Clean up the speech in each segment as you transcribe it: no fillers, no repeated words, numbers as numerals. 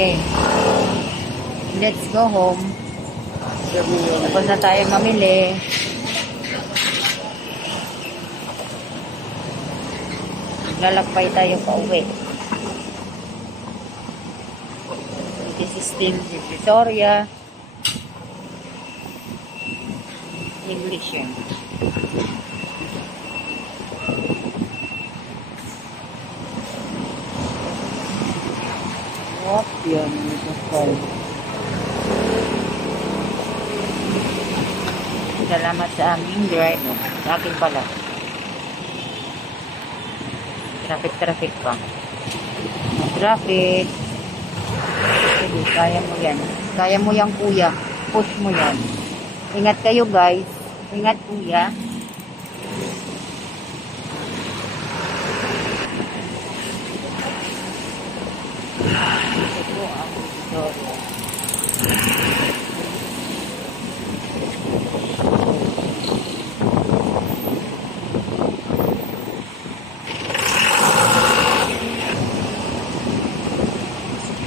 Okay. Let's go home. Tapos na tayo mamili. Lalakbay tayo pa uwi. This is still Victoria. English yan. What yan? Salamat sa aming driver. Sa akin pala. Traffic pa. Traffic. Sige, kaya mo yan. Kaya mo yan, kuya. Push mo yan. Ingat kayo, guys. Ingat, kuya. Ito ang Victoria.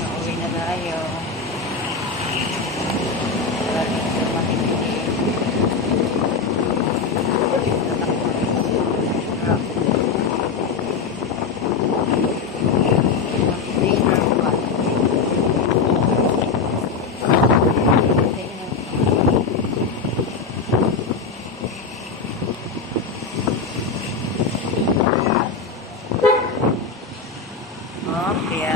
Pauwi na tayo. Kaya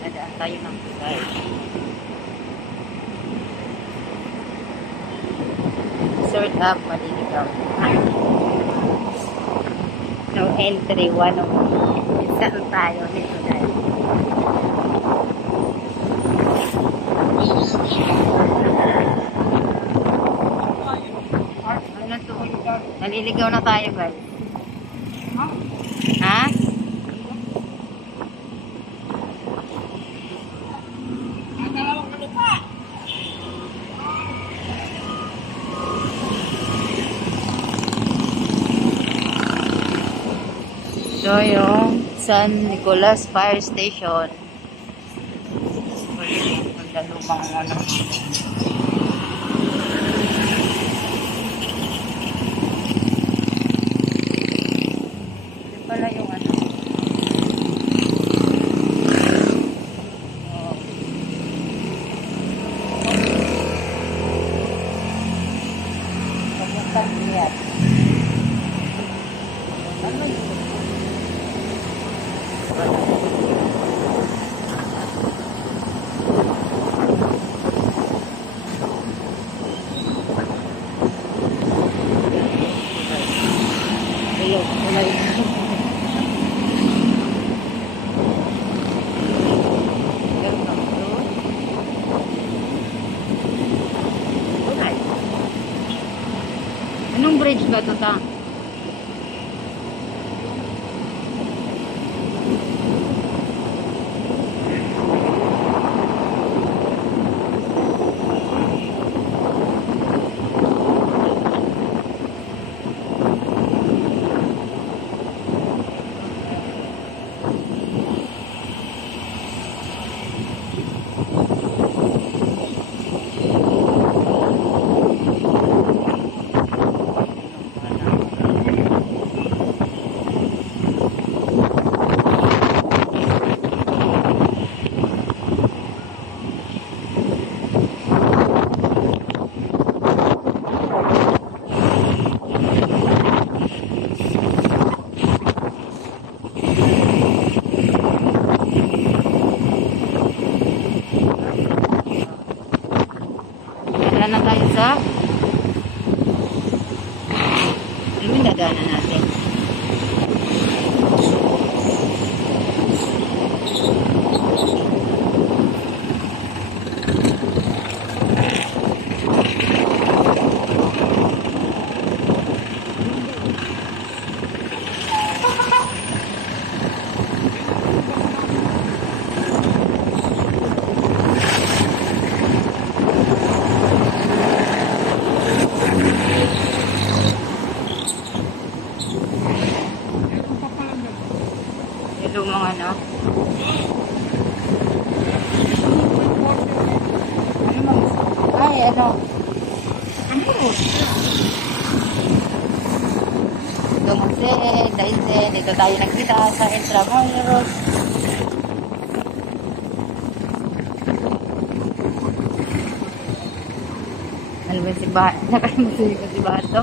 nadaan tayo ng Pugay. Sort up, maliligaw. No entry, one of saan tayo nito dahil. Naliligaw na tayo, guys. Ha? So, yung San Nicolas Fire Station. Ang lumang ano. Ito pala yung ano. Pagkakang lihat. Ano yun? Anong bridge ba ito, ta? Wala na tayo sa ano yung dadaanan natin? ano? Ano mo? Ay, ano? Dumose, Daise, dito tayo nagkita sa Intramuros. Ano ba si Bahat? Nakalimutan ko si Bahat to?